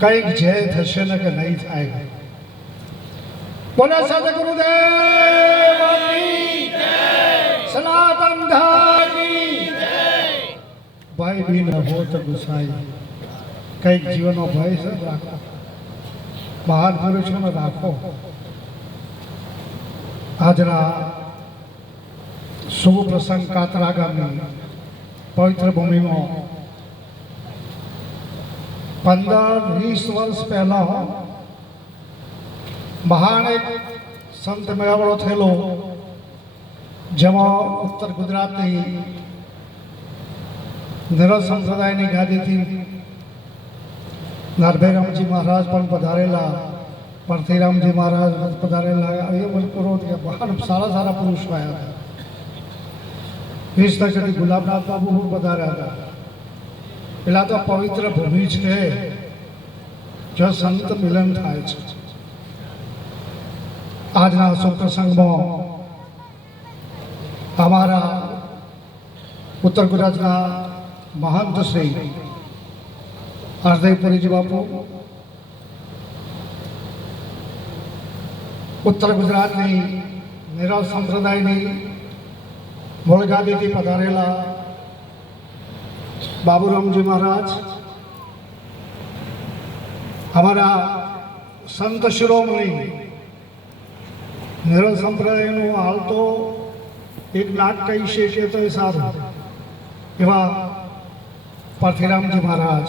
કંઈક જય થશે ને કે નહીં થાય. બોલે સદગુરુદેવ કી જય, સનાતન ધર્મ કી જય. ભાઈ બી ન હો તો ગુસાઈ, કંઈક જીવનનો ભય છે રાખો, મહાન પુરુષોને રાખો. આજના શુભ પ્રસંગ કાતરા ગામની પવિત્ર ભૂમિમાં 15-20 વર્ષ પહેલા મહાન એક સંત મેળાવડો થયેલો, જેમાં ઉત્તર ગુજરાતની નિરજ સંપ્રદાયની ગાદીથી નારભાઈરામજી મહારાજ પણ પધારેલા, પરથીરામજી મહારાજ પધારેલા. એ મહાન સારા સારા પુરુષો આવ્યા હતા. 20 ટકાથી ગુલાબનાથ બાબુ પધાર્યા હતા. પેલા તો પવિત્ર ભૂમિ છે જ્યાં સંત મિલન થાય છે. આજના સુપ્રસંગમાં અમારા ઉત્તર ગુજરાતના મહંત શ્રી હરદયપુરીજી બાપુ, ઉત્તર ગુજરાતની નિરજ સંપ્રદાયની મૂળગાદીથી પધારેલા બાબુરામજી મહારાજ, અમારા સંત શિરોમણી નિરજ સંપ્રદાયનું હાલ તો એક નાટ કહી છે તો એ સારું એવા પરથીરામજી મહારાજ,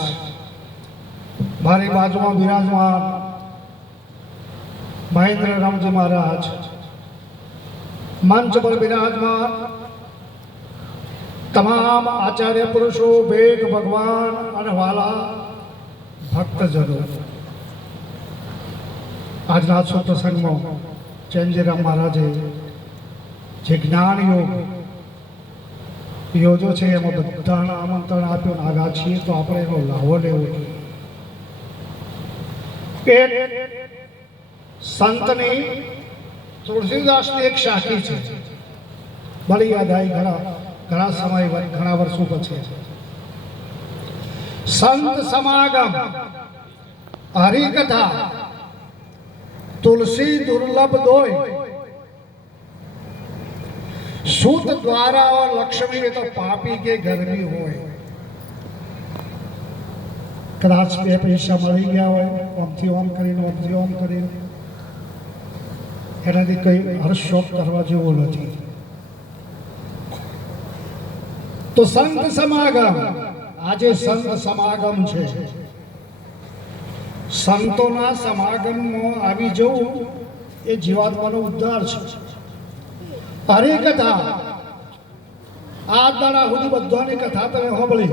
મારી બાજુમાં બિરાજમાન મહેન્દ્રરામજી મહારાજ, મંચ પર બિરાજમાન તમામ આચાર્ય પુરુષો, ભેગ ભગવાન અને વાલા ભક્તજનો. આજના સુપ્રસંગમાં ચેન્જીરામ મહારાજે જે જ્ઞાન યોગ યોજો છે એમાં બધાને આમંત્રણ આપ્યું. આવ્યા છીએ તો આપણે એનો લાવો લેવો જોઈએ. સંતની તુલસીદાસની એક શાખી છે, બળી યાદ આવી ઘણા સમય, ઘણા વર્ષો પછી. સંત સમાગમ, હરિકથા, તુલસી દુર્લભ દોય, सूत द्वारा और लक्ष्मी तो पापी के घर भी હોય. કદાચ 2 પૈસા મળી ગયા હોય, આમથી આમ કરીને આમથી આમ કરીને, એનાથી કઈ હર્ષશોક કરવા જેવો નથી. તો સંત સમાગમ, આજે સંત સમાગમ છે. સંતોના સમાગમમાં આવી જવું એ જીવાત્માનો ઉદ્ધાર છે. હરિકથા, આ દાડા સુધી બધાની કથા તમે સાંભળી,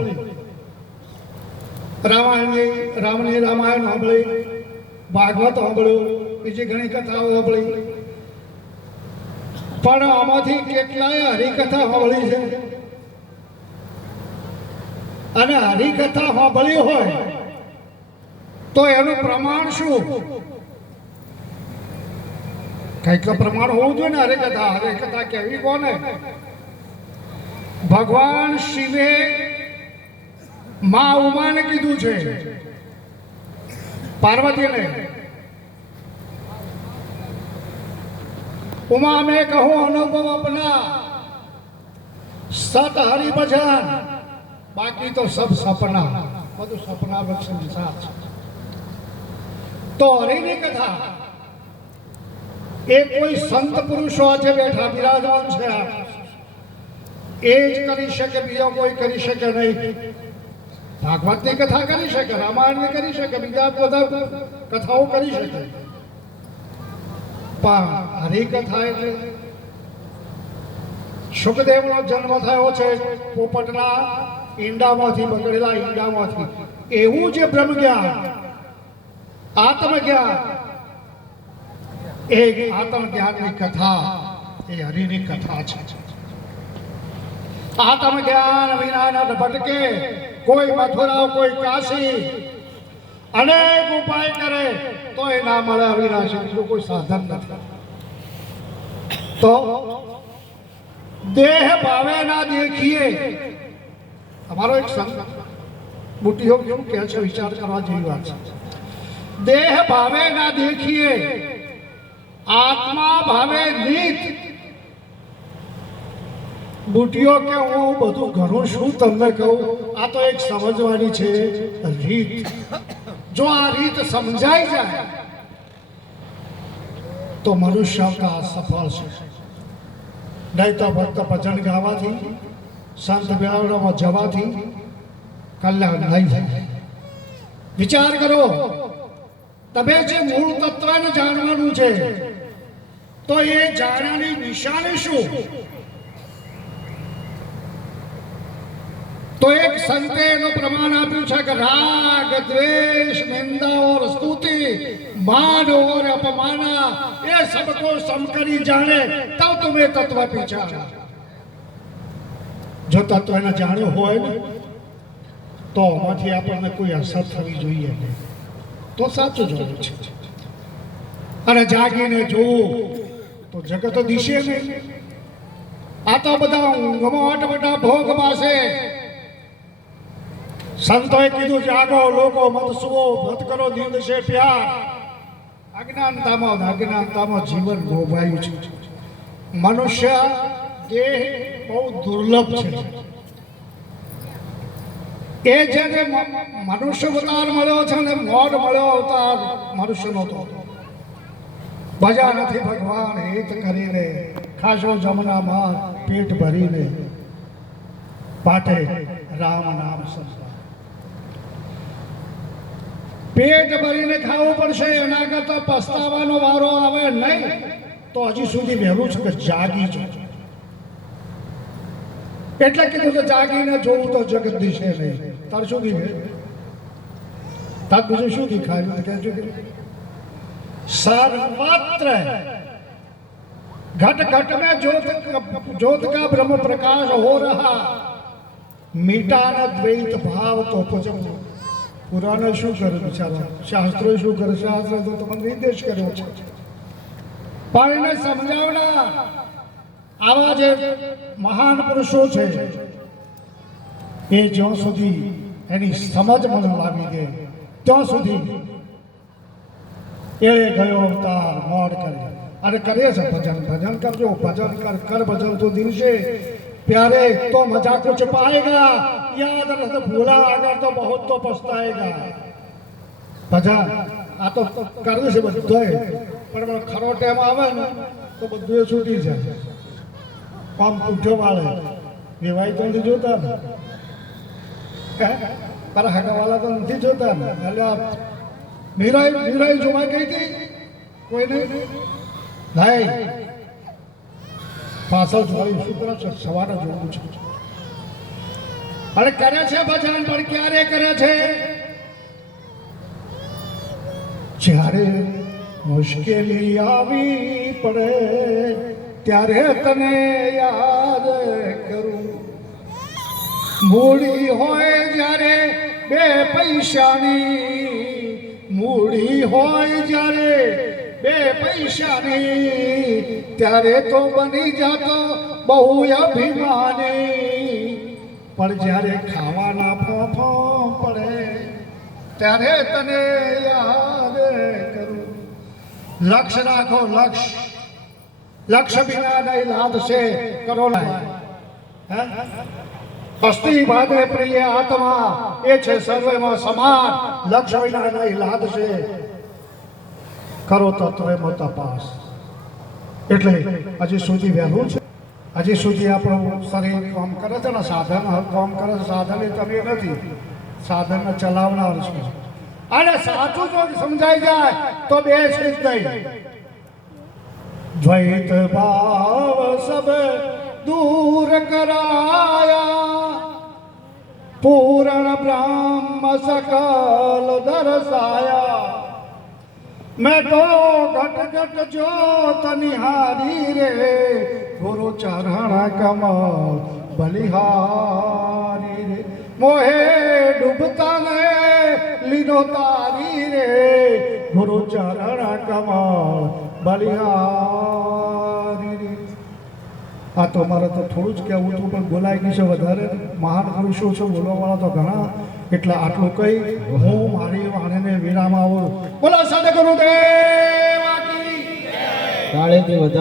રામની રામાયણ સાંભળી, ભાગવત સાંભળ્યું, બીજી ઘણી કથાઓ સાંભળી, પણ આમાંથી કેટલાય હરિકથા સાંભળી છે. અને હરિકથા સાંભળી હોય તો એનું પ્રમાણ શું? કઈક તો પ્રમાણ હોવું જોઈએ ને. હરિકથા કેવી કોને? ભગવાન શિવે માં ઉમાને કીધું છે, પાર્વતીને, ઉમા મેં કહો અનુભવ अपना સત હરિ ભજન, બાકી તો સબ સપના. બધું સપના સંસાર છે. તો હરિની કથા એ કોઈ સંત પુરુષો આજે બેઠા બિરાજમાન છે, એ જ કરી શકે, બીજો કોઈ કરી શકે નહીં. ભાગવતની કથા કરી શકે, રામાયણની કરી શકે, બીજા બધા કથાઓ કરી શકે, પણ હરિકથા એટલે સુખદેવનો જન્મ થયો છે પોપટના ઈંડામાંથી, બગડેલા ઈંડામાંથી. એવું જે બ્રહ્મ જ્ઞાન, આત્મજ્ઞાન, એ આત્મજ્ઞાનની કથા એ હરિની કથા છે. આત્મજ્ઞાન વિના ન ભટકે, કોઈ મથુરા, કોઈ કાશી, અનેક ઉપાય કરે તો એ ના મળે અવિનાશી. બીજું કોઈ સાધન નથી. તો દેહ ભાવે ના દેખીએ. અમારો એક સંત બુટીઓ કેવું કહે છે, વિચાર કરવા જેવી વાત છે. દેહ ભાવે ના દેખીએ, આત્મા ભાવે નીત. બુટીઓ કે હું બધું ઘણું શું તમને કહું, આ તો એક સમજવાની છે રીત. જો આ રીત સમજાઈ જાય તો મનુષ્ય અવતાર સફળ છે. નહીં તો ભક્ત ભજન ગાવાથી, સંત મેળાવડામાં જવાથી કલ્યાણ નહીં થાય. વિચાર કરો, તમે જે મૂળ તત્વને જાણવાનું છે તો એ જાણવાની નિશાની શું? તો એક સંતે એનું પ્રમાણ આપ્યું છે કે રાગ, દ્વેષ, નિંદા और स्तुति, मान और अपमाना ये सबको समकरी जाने तब तुम्हें तत्व पहचाना. જો તત્વને જાણ્યું હોય ને તો આમાંથી આપણને કોઈ અસર થવી જોઈએ તો સાચું જોવું છે. અને જાગીને જોવું તો જગત દિશે નહીં. આ તો બધા ઊંઘમાં અટપટા ભોગ પાસે. સંતોએ કીધું જાગો લોકો, મત સુવો, મત કરો દિવસે પ્યાર. અજ્ઞાનતામાં જીવન ગોવાયું છે. મનુષ્ય દેહ બહુ દુર્લભ છે. એ જેને મનુષ્ય અવતાર મળ્યો છે ને મોડ મળ્યો અવતાર મનુષ્ય નહોતો. ભજા નથી ભગવાન હિત કરીને, ખાસો જમનામાં પેટ ભરીને, પાટે રામ નામ સંસાર. પેટ ભરીને ખાવું પડશે, એના કરતા પસ્તાવાનો વારો આવે નહીં તો હજી સુધી વહેલું છે કે જાગી જો. એટલે કીધું કે જાગીને જોવું તો જગત દિશે નહીં. તાર શું દીધે? તાર બીજું શું દેખાયું? કહેજો કે સર્વત્ર घट घट में ज्योत का ब्रह्म प्रकाश हो रहा, मीठा न द्वैत भाव तो पचम. પુરાણો શું કરે બિચારા, શાસ્ત્રો શું કરે? શાસ્ત્ર તો તમને નિર્દેશ કર્યો છે. પણ એને સમજાવના આવા જે મહાન પુરુષો છે એ જ્યાં સુધી એની સમજ મને લાવી દે ત્યાં સુધી એ ગયો અવતાર મોડ કરે. અરે કરીએ છે ભજન, ભજન કરજો, ભજન કર ભજન તો દિવસે प्यारे तो मजा कुछ पाएगा, याद रहे भूला अगर तो बहुत तो पछताएगा. भजन आ तो करવું છે બધું, પણ ખરો ટાઈમ આવે ને તો બધું છૂટી જાય. કામ પૂઠો વાળે વિવાહ તો નથી જોતા ને, તારા હગાવાલા તો નથી જોતા ને. એટલે મીરાઈ જોવા ગઈ હતી કોઈ નહીં ભાઈ, પાછળ જોઈ શું કરે છે? સવારે જોવું છે. અરે કરે છે ભજન, પણ ક્યારે કરે છે? જ્યારે મુશ્કેલી આવી પડે ત્યારે તને યાદ કરું. મૂડી હોય જ્યારે બે પૈસાની, મૂડી હોય જ્યારે બે પૈસાની, ત્યારે તો બની જતો બહુ અભિમાની. પણ જ્યારે ખાવાના ફોફો પડે ત્યારે તને યાદ કરું. લક્ષ્ય રાખો, લક્ષ્ય વિના નહીં લાદશે કરો. હસ્તી બાંધે પ્રિય આત્મા, એ છે સર્વેમાં સમાન. લક્ષ્ય વિના નહીં લાદશે કરો તત્વમાં તપાસ. એટલે હજી સુધી વહેલું છે. હજી સુધી આપણું શરીર કામ કરે છે ને, સાધન કામ કરે છે. સાધન એ તમે નથી, સાધનને ચલાવનાર છે. અને સાચું જો સમજાઈ જાય તો બે છે જ નહીં. દ્વૈત ભાવ સબ દૂર કરાયા, પૂર્ણ બ્રહ્મ સકલ દર્શાયા. मैं तो घट घट ज्योत निहारी रे, गुरु चरण कमल बलिहारी रे. मोहे डूबता ने लीनो तारी रे, गुरु चरण कमल बलिहारी रे. આ તો મારે તો થોડું જ કહેવું હતું, પણ બોલાઈ ગયું છે વધારે. મહાન પુરુષો છે, બોલવાવાળા તો ઘણા. એટલે આટલું કહી હું મારી વાણીને વિરામ આવું બોલો સદગુરુદેવ કી તાળીથી વધાવો.